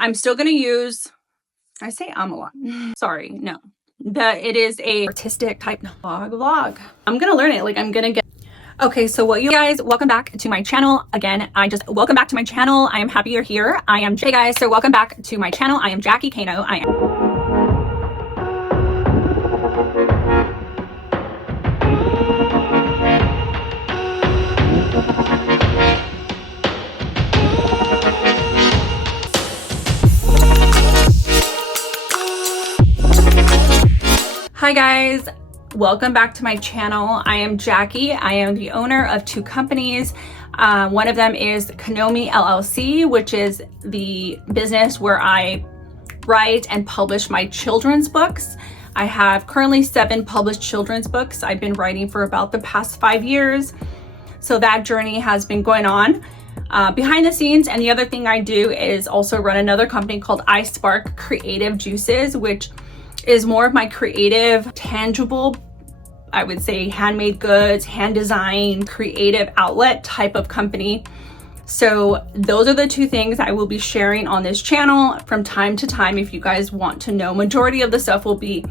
I'm still going to use, I say a lot. Sorry, no. It is a artistic type vlog. I'm going to learn it. Like I'm going to get. Okay, so what you guys, welcome back to my channel. Again, welcome back to my channel. I am happy you're here. Hey guys, so welcome back to my channel. I am Jackie Cano. Hi guys, welcome back to my channel. I am Jackie. I am the owner of two companies. One of them is Janome LLC, which is the business where I write and publish my children's books. I have currently 7 published children's books. I've been writing for about the past 5 years. So that journey has been going on behind the scenes. And the other thing I do is also run another company called I Spark Creative Juices, which is more of my creative, tangible, I would say handmade goods, hand design, creative outlet type of company. So those are the two things I will be sharing on this channel from time to time. If you guys want to know, majority of the stuff will be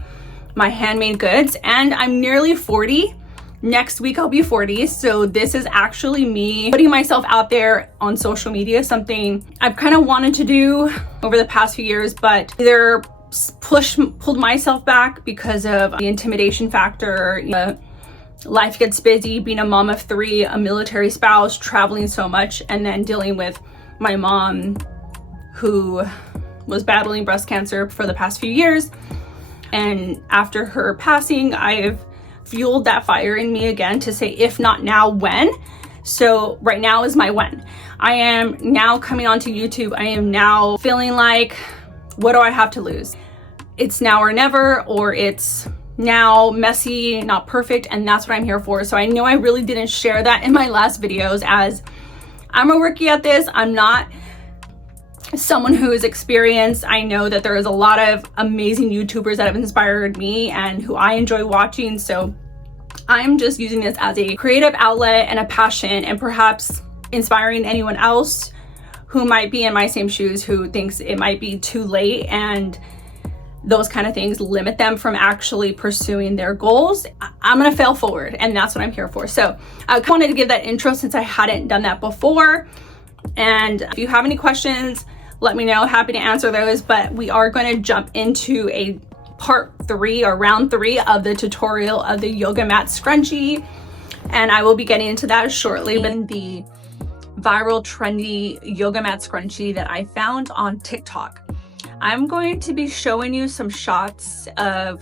my handmade goods, and I'm nearly 40. Next week I'll be 40. So this is actually me putting myself out there on social media, something I've kind of wanted to do over the past few years, but either pulled myself back because of the intimidation factor. Life gets busy, being a mom of 3, a military spouse, traveling so much, and then dealing with my mom who was battling breast cancer for the past few years. And after her passing, I've fueled that fire in me again to say, if not now, when? So right now is my when. I am now coming onto YouTube. I am now feeling like, what do I have to lose? It's now or never, or it's now messy, not perfect, and that's what I'm here for. So I know I really didn't share that in my last videos, as I'm a rookie at this. I'm not someone who is experienced. I know that there is a lot of amazing YouTubers that have inspired me and who I enjoy watching. So I'm just using this as a creative outlet and a passion, and perhaps inspiring anyone else who might be in my same shoes, who thinks it might be too late and those kind of things limit them from actually pursuing their goals. I'm gonna fail forward, and that's what I'm here for. So I wanted to give that intro since I hadn't done that before. And if you have any questions, let me know. Happy to answer those. But we are going to jump into a part 3 or round 3 of the tutorial of the Yoga Mat Scrunchie, and I will be getting into that shortly. But the viral trendy Yoga Mat Scrunchie that I found on TikTok, I'm going to be showing you some shots of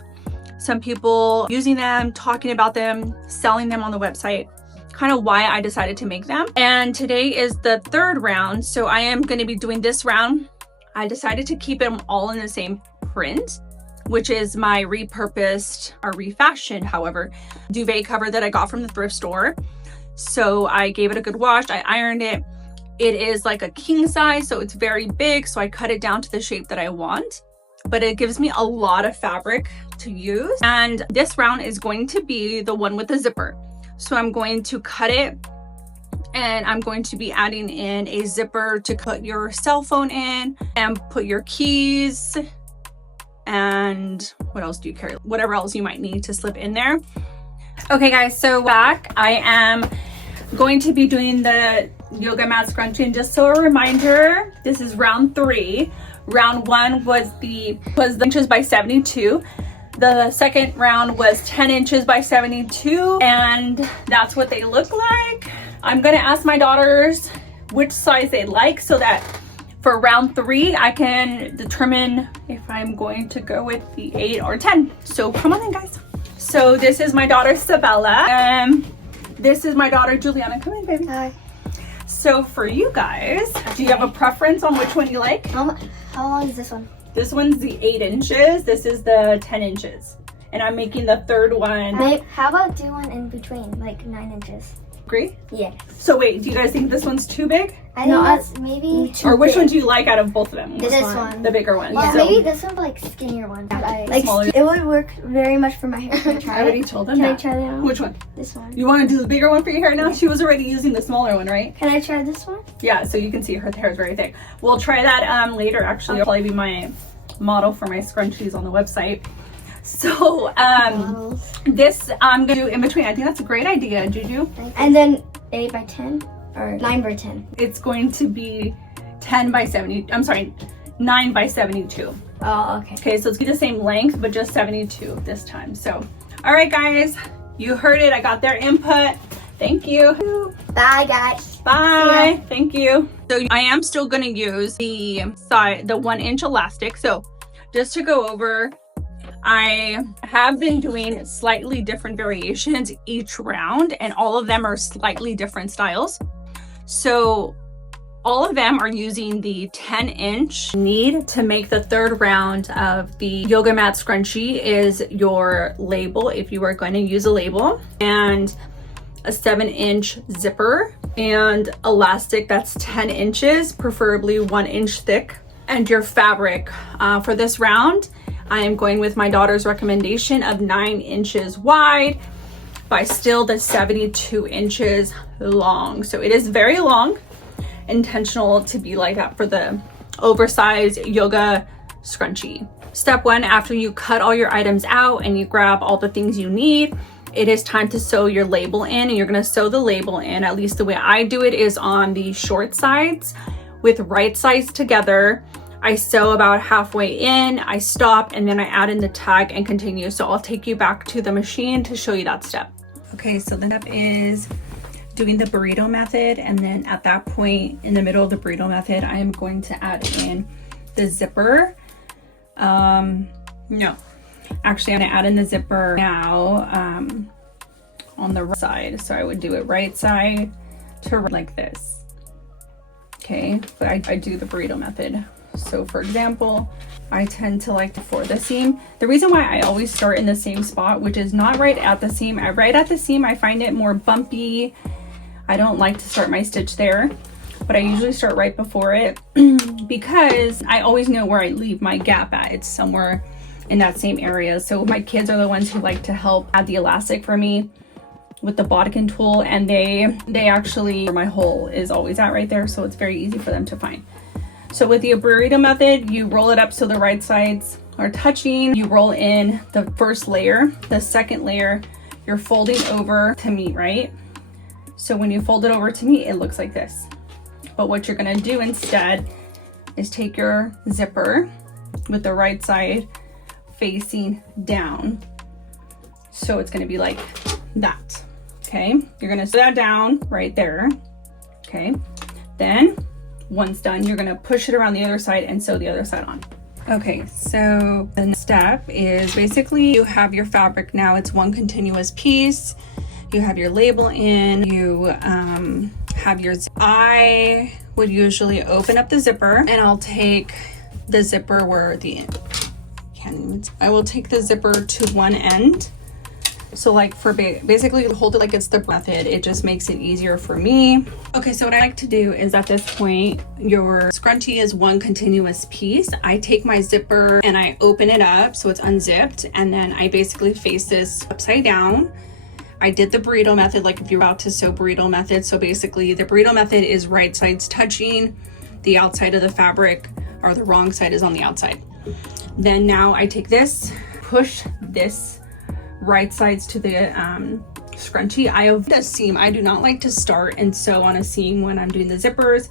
some people using them, talking about them, selling them on the website, kind of why I decided to make them. And today is the 3rd round, so I am going to be doing this round. I decided to keep them all in the same print, which is my repurposed or refashioned, however, duvet cover that I got from the thrift store. So I gave it a good wash, I ironed it. It is like a king size, so it's very big, so I cut it down to the shape that I want, but it gives me a lot of fabric to use. And this round is going to be the one with the zipper. So I'm going to cut it, and I'm going to be adding in a zipper to put your cell phone in and put your keys, and what else do you carry? Whatever else you might need to slip in there. Okay guys, so back, I am going to be doing the Yoga Mat Scrunchie, and just so a reminder, this is round 3. Round 1 was the inches by 72. The second round was 10 inches by 72, and that's what they look like. I'm gonna ask my daughters which size they like, so that for round 3 I can determine if I'm going to go with the 8 or 10. So come on in, guys. So this is my daughter Sabella, and this is my daughter Juliana. Come in, baby. Hi. So for you guys, do you have a preference on which one you like? How long is this one? This one's the 8 inches. This is the 10 inches. And I'm making the 3rd one. How about do one in between, like 9 inches? Agree? Yeah. So wait, do you guys think this one's too big? I think that's maybe too Or which big. one do you like out of both of them? This one. The bigger one. Yeah, So, maybe this one's like skinnier one. Like Smaller. it would work very much for my hair. Can I try I already it? told them Can I that. try that now? Which one? This one. You want to do the bigger one for your hair now? She was already using the smaller one, right? Can I try this one? Yeah, so you can see her hair is very thick. We'll try that later. Actually, it'll probably be my model for my scrunchies on the website. So this I'm gonna do in between. I think that's a great idea, Juju. And then 8 by 10 or 9 by 10. It's going to be 10 by 70. I'm sorry, 9 by 72. Oh, okay. Okay, so it's the same length, but just 72 this time. So, all right, guys, you heard it. I got their input. Thank you. Bye, guys. Bye. Thank you. So I am still going to use the 1-inch elastic. So just to go over, I have been doing slightly different variations each round, and all of them are slightly different styles. So all of them are using the 10-inch need to make the third round of the Yoga Mat Scrunchie is your label, if you are going to use a label, and a 7-inch zipper and elastic that's 10 inches, preferably 1 inch thick. And your fabric for this round, I am going with my daughter's recommendation of 9 inches wide by still the 72 inches long. So it is very long, intentional to be like that for the oversized yoga scrunchie. Step 1, after you cut all your items out and you grab all the things you need, it is time to sew your label in, and you're gonna sew the label in, at least the way I do it is on the short sides with right sides together. I sew about halfway in, I stop, and then I add in the tag and continue. So I'll take you back to the machine to show you that step. Okay, so the step is doing the burrito method, and then at that point in the middle of the burrito method, I am going to add in the zipper. No, actually I'm gonna add in the zipper now on the right side. So I would do it right side to right like this. Okay, but I do the burrito method. So for example, I tend to like to for the seam. The reason why I always start in the same spot, which is not right at the seam. Right at the seam, I find it more bumpy. I don't like to start my stitch there, but I usually start right before it because I always know where I leave my gap at. It's somewhere in that same area. So my kids are the ones who like to help add the elastic for me with the Bodkin tool, and they actually, my hole is always at right there, so it's very easy for them to find. So with the burrito method, you roll it up so the right sides are touching. You roll in the first layer. The second layer, you're folding over to meet, right? So when you fold it over to meet, it looks like this. But what you're gonna do instead is take your zipper with the right side facing down. So it's gonna be like that, okay? You're gonna sew that down right there, okay? Then once done, you're gonna push it around the other side and sew the other side on. Okay, so the next step is basically you have your fabric now. It's one continuous piece. You have your label in, you have your, I would usually open up the zipper, and I'll take the zipper where the, I will take the zipper to one end. So like for basically hold it like it's the method, it just makes it easier for me. Okay, so what I like to do is at this point, your scrunchie is one continuous piece. I take my zipper and I open it up so it's unzipped, and then I basically face this upside down. I did the burrito method, like if you're about to sew burrito method. So basically the burrito method is right sides touching, the outside of the fabric, or the wrong side is on the outside. Then now I take this, push this right sides to the scrunchie. I avoid a seam. I do not like to start and sew on a seam when I'm doing the zippers.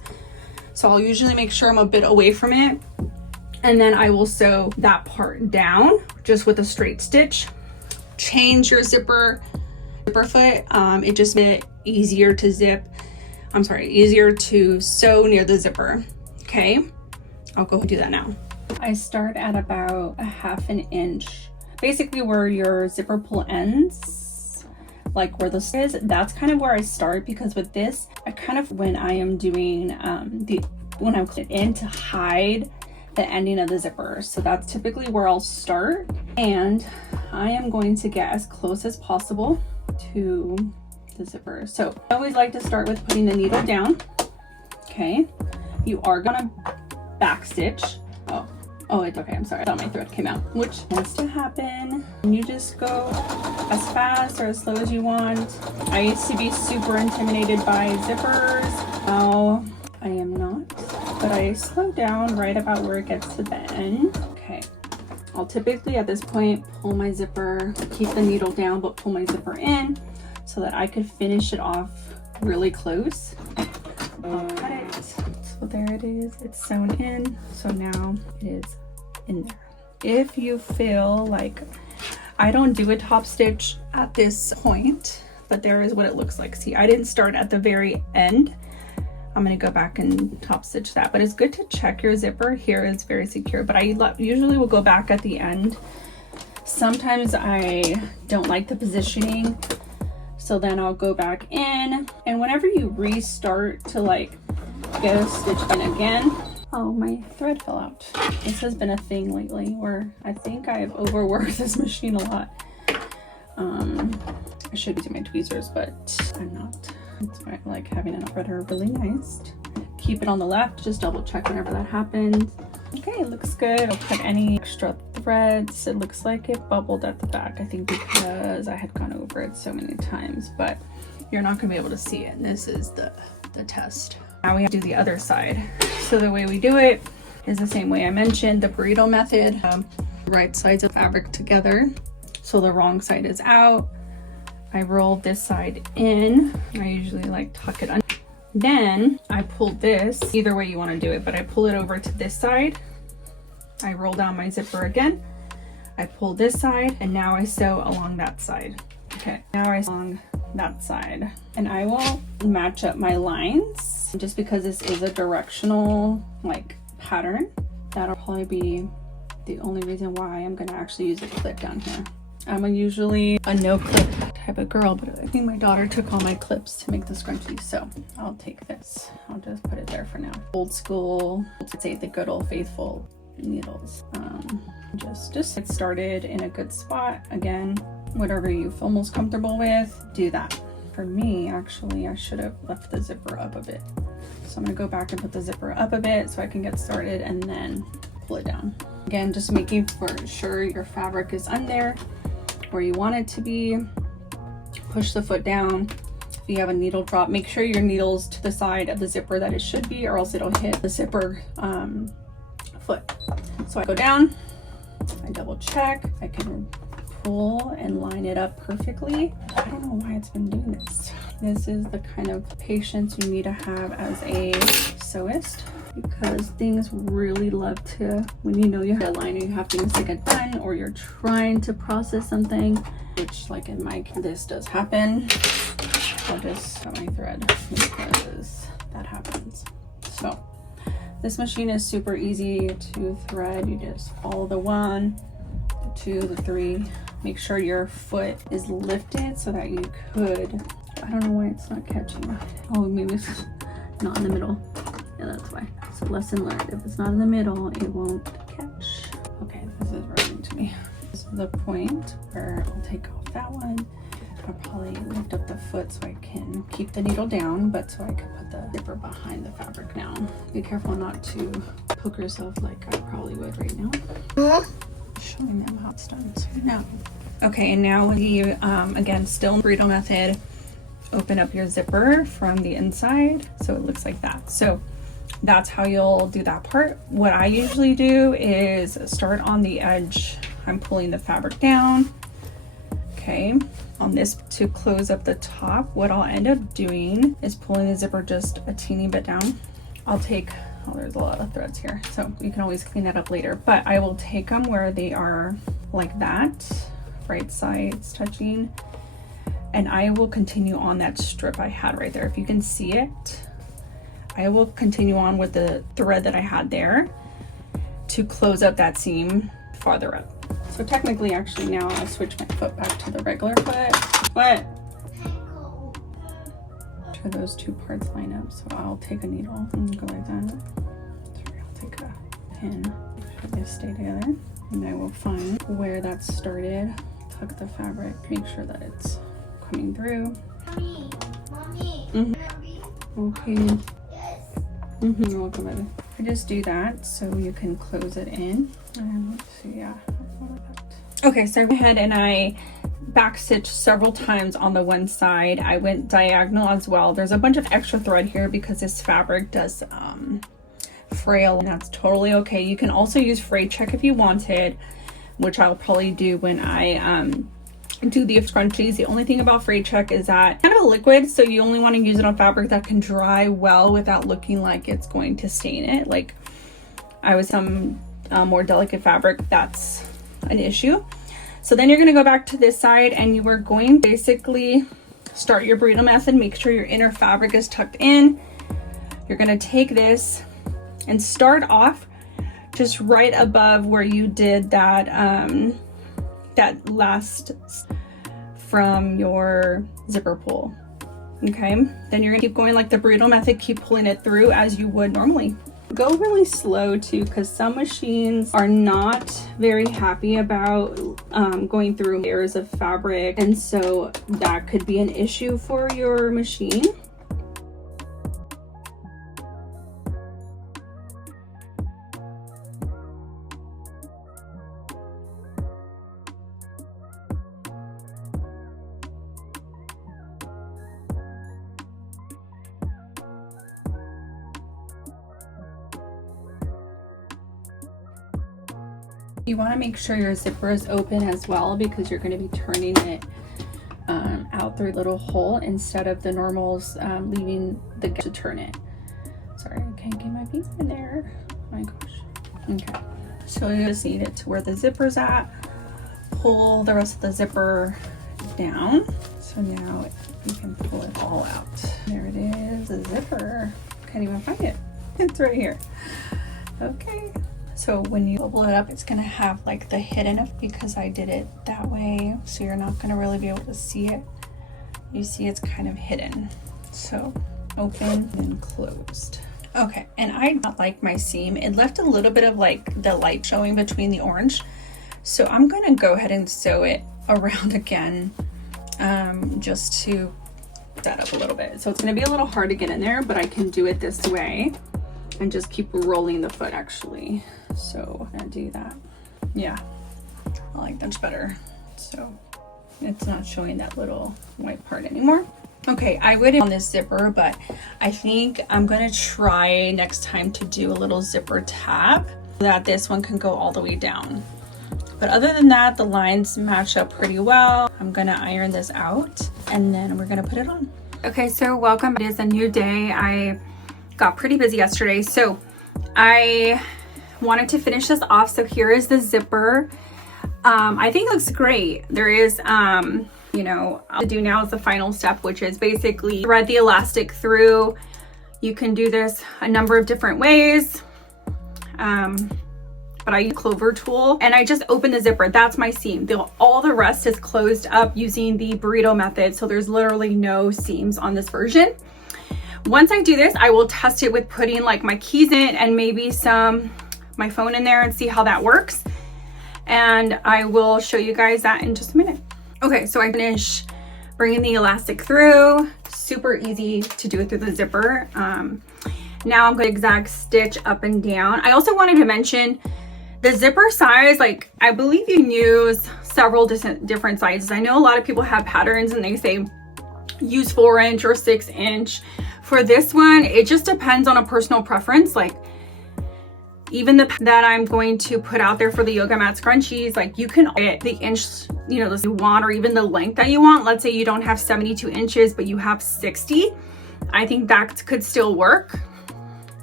So I'll usually make sure I'm a bit away from it. And then I will sew that part down just with a straight stitch. Change your zipper foot. It just made it easier to easier to sew near the zipper. Okay, I'll go do that now. I start at about a 1/2 inch, basically where your zipper pull ends, like where this is. That's kind of where I start, because with this, I kind of, when I am doing when I'm clicking in to hide the ending of the zipper. So that's typically where I'll start, and I am going to get as close as possible to the zipper. So I always like to start with putting the needle down. Okay, you are gonna back stitch. Oh, it's okay, I'm sorry, I thought my thread came out, which wants to happen. And you just go as fast or as slow as you want. I used to be super intimidated by zippers. Now I am not, but I slow down right about where it gets to the end. Okay, I'll typically at this point pull my zipper, keep the needle down, but pull my zipper in so that I could finish it off really close. I'll cut it. So there it is, it's sewn in. So now it is in there. If you feel like, I don't do a top stitch at this point, but there is what it looks like. See, I didn't start at the very end. I'm gonna go back and top stitch that, but it's good to check your zipper. Here is very secure, but I usually will go back at the end. Sometimes I don't like the positioning, so then I'll go back in, and whenever you restart to like get a stitch in again. Oh, my thread fell out. This has been a thing lately where I think I've overworked this machine a lot. I should be doing my tweezers, but I'm not. That's why I like having an threader really nice. Keep it on the left, just double check whenever that happens. Okay, it looks good. I'll put any extra threads. It looks like it bubbled at the back, I think because I had gone over it so many times, but you're not gonna be able to see it. This is the test. Now we have to do the other side. So the way we do it is the same way I mentioned, the burrito method. Right sides of fabric together, so the wrong side is out. I roll this side in. I usually like tuck it under. Then I pull this, either way you want to do it, but I pull it over to this side. I roll down my zipper again. I pull this side, and now I sew along that side. Okay, now I sew along that side, and I will match up my lines just because this is a directional like pattern. That'll probably be the only reason why I'm gonna actually use a clip down here. I'm usually a no clip type of girl, but I think my daughter took all my clips to make the scrunchie, so I'll take this. I'll just put it there for now. Old school, let's say the good old faithful needles. Just get started in a good spot. Again, whatever you feel most comfortable with, do that. For me, actually, I should have left the zipper up a bit. So I'm gonna go back and put the zipper up a bit so I can get started and then pull it down. Again, just making for sure your fabric is under where you want it to be. Push the foot down. If you have a needle drop, make sure your needle's to the side of the zipper that it should be, or else it'll hit the zipper foot. So I go down, I double check, I can pull and line it up perfectly. I don't know why it's been doing this. This is the kind of patience you need to have as a sewist, because things really love to, when you know you have a line, you have things to get done, or you're trying to process something, which like in my case, this does happen. I'll just cut my thread because that happens. So this machine is super easy to thread. You just follow the 1, the 2, the 3. Make sure your foot is lifted so that you could, I don't know why it's not catching. Oh, maybe it's not in the middle. Yeah, that's why. So lesson learned, if it's not in the middle, it won't catch. Okay, this is running to me. This is the point where I'll take off that one. I'll probably lift up the foot so I can keep the needle down, but so I can put the zipper behind the fabric now. Be careful not to poke yourself like I probably would right now. Showing them how it's done. So now, okay, and now we again, still burrito method. Open up your zipper from the inside so it looks like that. So that's how you'll do that part. What I usually do is start on the edge. I'm pulling the fabric down. Okay, on this to close up the top, what I'll end up doing is pulling the zipper just a teeny bit down. I'll take, oh, there's a lot of threads here, so you can always clean that up later, but I will take them where they are like that, right sides touching, and I will continue on that strip I had right there. If you can see it, I will continue on with the thread that I had there to close up that seam farther up. So technically, actually now I'll switch my foot back to the regular foot. What? Sure those two parts line up. So I'll take a needle and go like that. Sorry, I'll take a pin. Make sure they stay together. And I will find where that started. Tuck the fabric, make sure that it's coming through. Okay. Yes. You're welcome, baby. I just do that so you can close it in. And let's see, yeah. Okay, so I went ahead and I back stitched several times on the one side. I went diagonal as well. There's a bunch of extra thread here because this fabric does frail, and that's totally okay. You can also use fray check if you wanted, which I'll probably do when I do the scrunchies. The only thing about fray check is that it's kind of a liquid, so you only want to use it on fabric that can dry well without looking like it's going to stain it. Like I was some more delicate fabric, that's an issue. So then you're going to go back to this side and you are going to basically start your burrito method. Make sure your inner fabric is tucked in. You're going to take this and start off just right above where you did that that last from your zipper pull. Okay, then you're gonna keep going like the burrito method, keep pulling it through as you would normally. Go really slow too, because some machines are not very happy about going through layers of fabric, and so that could be an issue for your machine. You want to make sure your zipper is open as well, because you're going to be turning it out through a little hole instead of the normals leaving the gap to turn it. Sorry, I can't get my piece in there. Oh my gosh. Okay, so you just need it to where the zipper's at. Pull the rest of the zipper down. So now you can pull it all out. There it is, the zipper. Can't even find it. It's right here. Okay. So when you bubble it up, it's gonna have like the hidden, because I did it that way, so you're not gonna really be able to see it. You see it's kind of hidden. So open and closed. Okay, and I don't like my seam. It left a little bit of like the light showing between the orange. So I'm gonna go ahead and sew it around again, just to that up a little bit. So it's gonna be a little hard to get in there, but I can do it this way and just keep rolling the foot actually. So I'm gonna do that. Yeah, I like that better. So it's not showing that little white part anymore. Okay, I would on this zipper, but I think I'm gonna try next time to do a little zipper tab so that this one can go all the way down. But other than that, the lines match up pretty well. I'm gonna iron this out and then we're gonna put it on. Okay, so welcome. It is a new day. I got pretty busy yesterday, so I wanted to finish this off. So here is the zipper. I think it looks great. There is, you know, to do now is the final step, which is basically thread the elastic through. You can do this a number of different ways. But I use Clover tool and I just open the zipper. That's my seam. All the rest is closed up using the burrito method. So there's literally no seams on this version. Once I do this, I will test it with putting like my keys in and maybe my phone in there and see how that works. And I will show you guys that in just a minute. Okay, so I finish bringing the elastic through. Super easy to do it through the zipper. Now I'm going to zigzag stitch up and down. I also wanted to mention the zipper size. Like, I believe you can use several different sizes. I know a lot of people have patterns and they say use 4-inch or 6-inch. For this one, it just depends on a personal preference. Like, even that I'm going to put out there for the Yoga Mat Scrunchies, like you can get the inch, you know, you want, or even the length that you want. Let's say you don't have 72 inches, but you have 60. I think that could still work.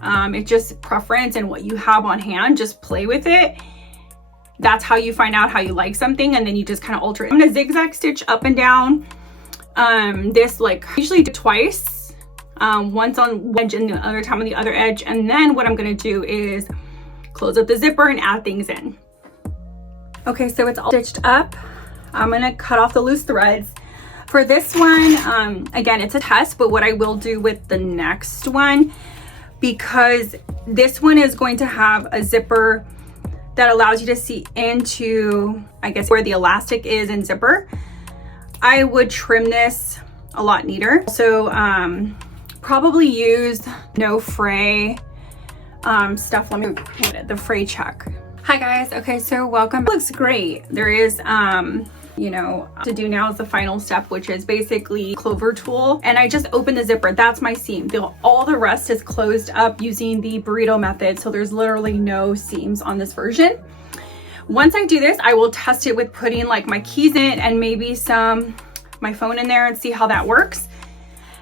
It's just preference and what you have on hand. Just play with it. That's how you find out how you like something, and then you just kind of alter it. I'm gonna zigzag stitch up and down. This like usually do twice. Once on one edge and the other time on the other edge. And then what I'm gonna do is close up the zipper and add things in. Okay, so it's all stitched up. I'm gonna cut off the loose threads. For this one, again, it's a test, but what I will do with the next one, because this one is going to have a zipper that allows you to see into, I guess, where the elastic is in zipper, I would trim this a lot neater. So probably used no fray stuff. Let me put it, the fray check. Hi guys, okay, so welcome. It looks great. There is you know, to do now is the final step, which is basically Clover tool. And I just opened the zipper. That's my seam. All the rest is closed up using the burrito method. So there's literally no seams on this version. Once I do this, I will test it with putting like my keys in and maybe my phone in there and see how that works.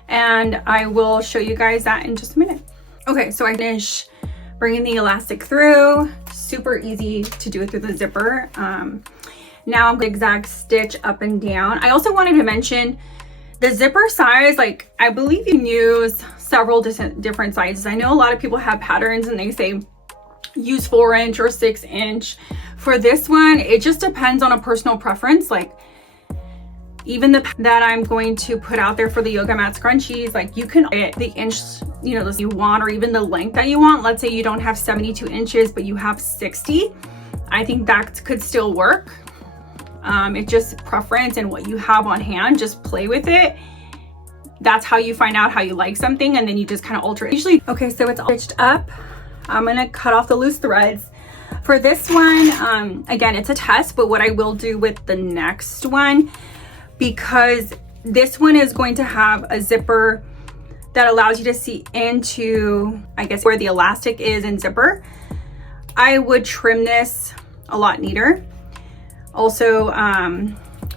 And I will show you guys that in just a minute. Okay, so I finish bringing the elastic through. Super easy to do it through the zipper. Now I'm zigzag stitch up and down. I also wanted to mention the zipper size, like I believe you can use several different sizes. I know a lot of people have patterns and they say use 4-inch or 6-inch. For this one, it just depends on a personal preference. Like even that I'm going to put out there for the Yoga Mat Scrunchies, like you can get the inch, you know, you want, or even the length that you want. Let's say you don't have 72 inches, but you have 60. I think that could still work. It's just preference and what you have on hand. Just play with it. That's how you find out how you like something, and then you just kind of alter it. Usually, okay, so it's all stitched up. I'm gonna cut off the loose threads. For this one, again, it's a test, but what I will do with the next one, because this one is going to have a zipper that allows you to see into, I guess, where the elastic is in zipper, I would trim this a lot neater. Also,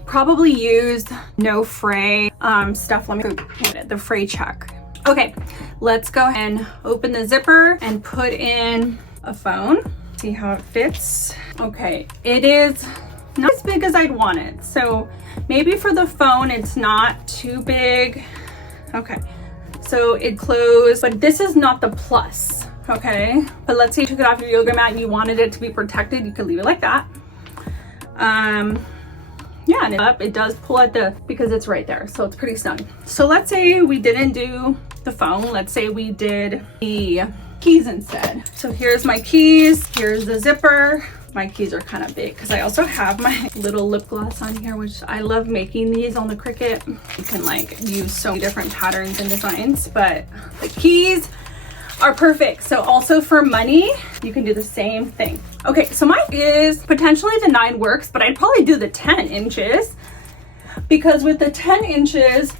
probably use no fray stuff. Let me put it, the fray check. Okay, let's go ahead and open the zipper and put in a phone. See how it fits. Okay, it is not as big as I'd want it. So maybe for the phone, it's not too big. Okay, so it closed, but this is not the plus, okay? But let's say you took it off your yoga mat and you wanted it to be protected, you could leave it like that. Yeah, and it does pull at because it's right there, so it's pretty snug. So let's say we didn't do the phone, let's say we did the keys instead. So here's my keys, here's the zipper. My keys are kind of big because I also have my little lip gloss on here, which I love making these on the Cricut. You can like use so many different patterns and designs, but the keys are perfect. So also for money, you can do the same thing. Okay, so mine is potentially the 9 works, but I'd probably do the 10 inches because with the 10 inches,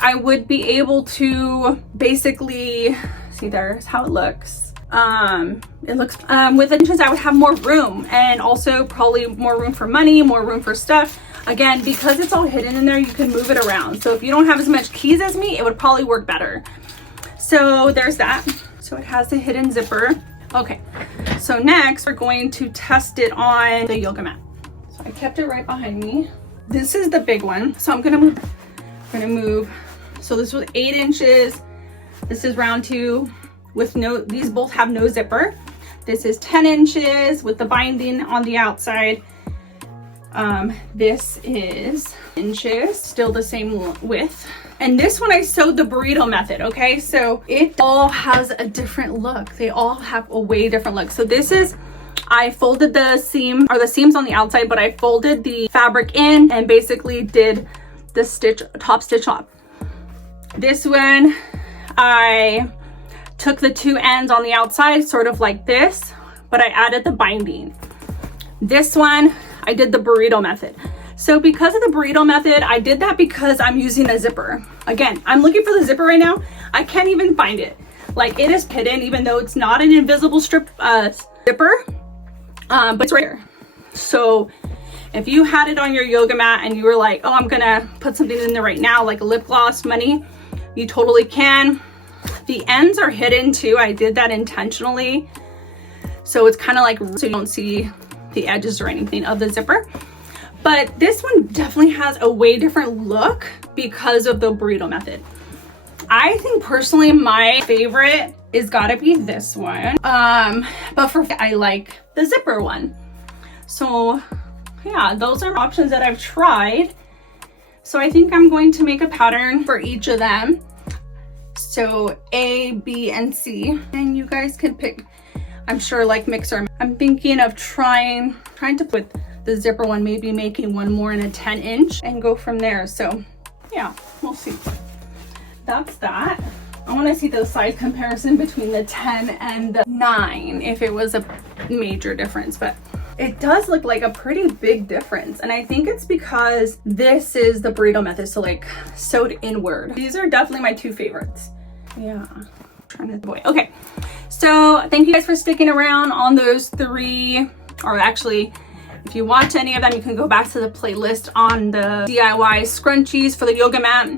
I would be able to basically, see there's how it looks. It looks, with inches, I would have more room and also probably more room for money, more room for stuff. Again, because it's all hidden in there, you can move it around. So if you don't have as much keys as me, it would probably work better. So there's that. So it has the hidden zipper. Okay, so next we're going to test it on the yoga mat. So I kept it right behind me. This is the big one. So I'm gonna move. So this was 8 inches. This is round 2 with no, these both have no zipper. This is 10 inches with the binding on the outside. This is inches, still the same width. And this one I sewed the burrito method, okay? So it all has a different look. They all have a way different look. So this is, I folded the seam, or the seams on the outside, but I folded the fabric in and basically did the stitch, top stitch up. This one, I took the 2 ends on the outside, sort of like this, but I added the binding. This one, I did the burrito method. So because of the burrito method, I did that because I'm using a zipper. Again, I'm looking for the zipper right now. I can't even find it. Like it is hidden, even though it's not an invisible strip zipper, but it's right here. So if you had it on your yoga mat and you were like, oh, I'm gonna put something in there right now, like a lip gloss, money, you totally can. The ends are hidden too. I did that intentionally. So it's kind of like, so you don't see the edges or anything of the zipper. But this one definitely has a way different look because of the burrito method. I think personally my favorite is gotta be this one. But for I like the zipper one. So yeah, those are options that I've tried. So I think I'm going to make a pattern for each of them. So A, B, and C, and you guys can pick, I'm sure, like mixer. I'm thinking of trying to put the zipper one, maybe making one more in a 10 inch and go from there. So yeah, we'll see. That's that. I want to see the size comparison between the 10 and the 9, if it was a major difference, but it does look like a pretty big difference. And I think it's because this is the burrito method, so like sewed inward. These are definitely my 2 favorites. Yeah, okay, so thank you guys for sticking around on those 3, or actually, if you watch any of them, you can go back to the playlist on the DIY scrunchies for the yoga mat.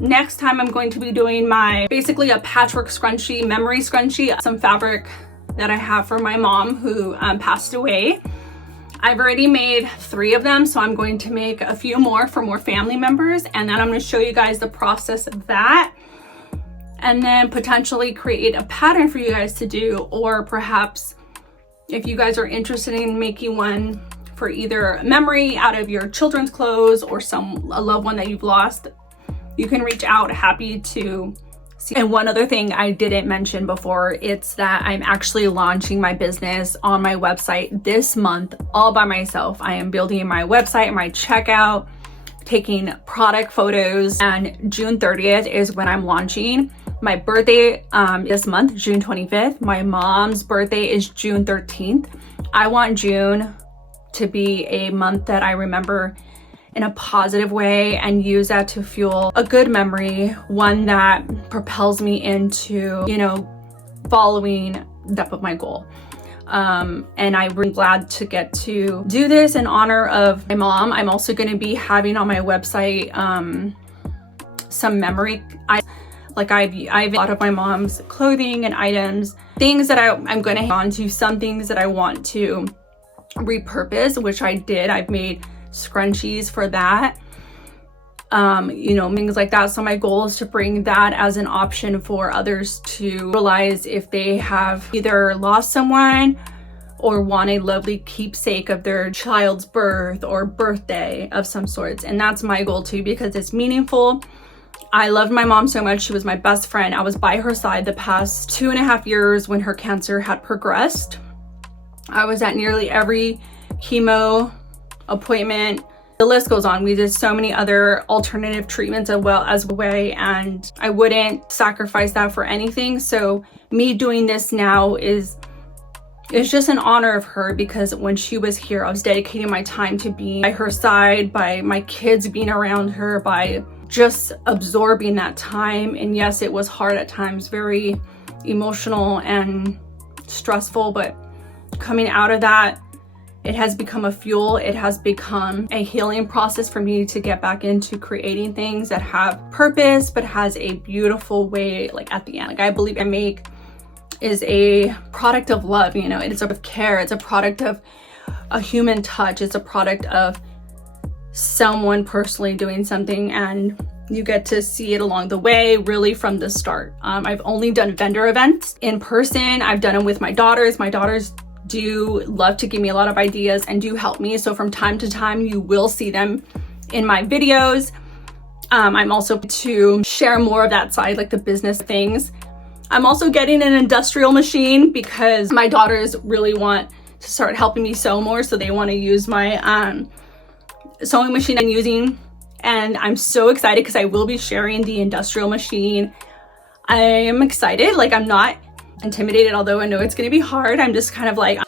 Next time I'm going to be doing basically a patchwork scrunchie, memory scrunchie, some fabric that I have for my mom who passed away. I've already made 3 of them, so I'm going to make a few more for more family members, and then I'm going to show you guys the process of that, and then potentially create a pattern for you guys to do, or perhaps if you guys are interested in making one for either a memory out of your children's clothes or a loved one that you've lost, you can reach out. Happy to see. And one other thing I didn't mention before, it's that I'm actually launching my business on my website this month all by myself. I am building my website, my checkout, taking product photos, and June 30th is when I'm launching. My birthday this month, June 25th. My mom's birthday is June 13th. I want June to be a month that I remember in a positive way and use that to fuel a good memory, one that propels me into, you know, following that of my goal. And I'm really glad to get to do this in honor of my mom. I'm also going to be having on my website some memory. I've a lot of my mom's clothing and items, things that I'm going to hang on to, some things that I want to repurpose, which I did. I've made scrunchies for that, you know, things like that. So my goal is to bring that as an option for others to realize if they have either lost someone or want a lovely keepsake of their child's birth or birthday of some sorts. And that's my goal too, because it's meaningful. I loved my mom so much. She was my best friend. I was by her side the past 2.5 years when her cancer had progressed. I was at nearly every chemo appointment. The list goes on. We did so many other alternative treatments as well as way, and I wouldn't sacrifice that for anything. So me doing this now is just an honor of her, because when she was here, I was dedicating my time to being by her side, by my kids being around her, by just absorbing that time. And yes, it was hard at times, very emotional and stressful, but coming out of that, it has become a fuel. It has become a healing process for me to get back into creating things that have purpose, but has a beautiful way, like at the end. Like I believe I make is a product of love, you know, it is a product of care. It's a product of a human touch. It's a product of someone personally doing something, and you get to see it along the way, really from the start. I've only done vendor events in person. I've done them with my daughters. My daughters do love to give me a lot of ideas and do help me. So from time to time, you will see them in my videos. I'm also to share more of that side, like the business things. I'm also getting an industrial machine because my daughters really want to start helping me sew more. So they want to use my sewing machine I'm using. And I'm so excited because I will be sharing the industrial machine. I am excited. Like I'm not intimidated, although I know it's going to be hard. I'm just kind of like,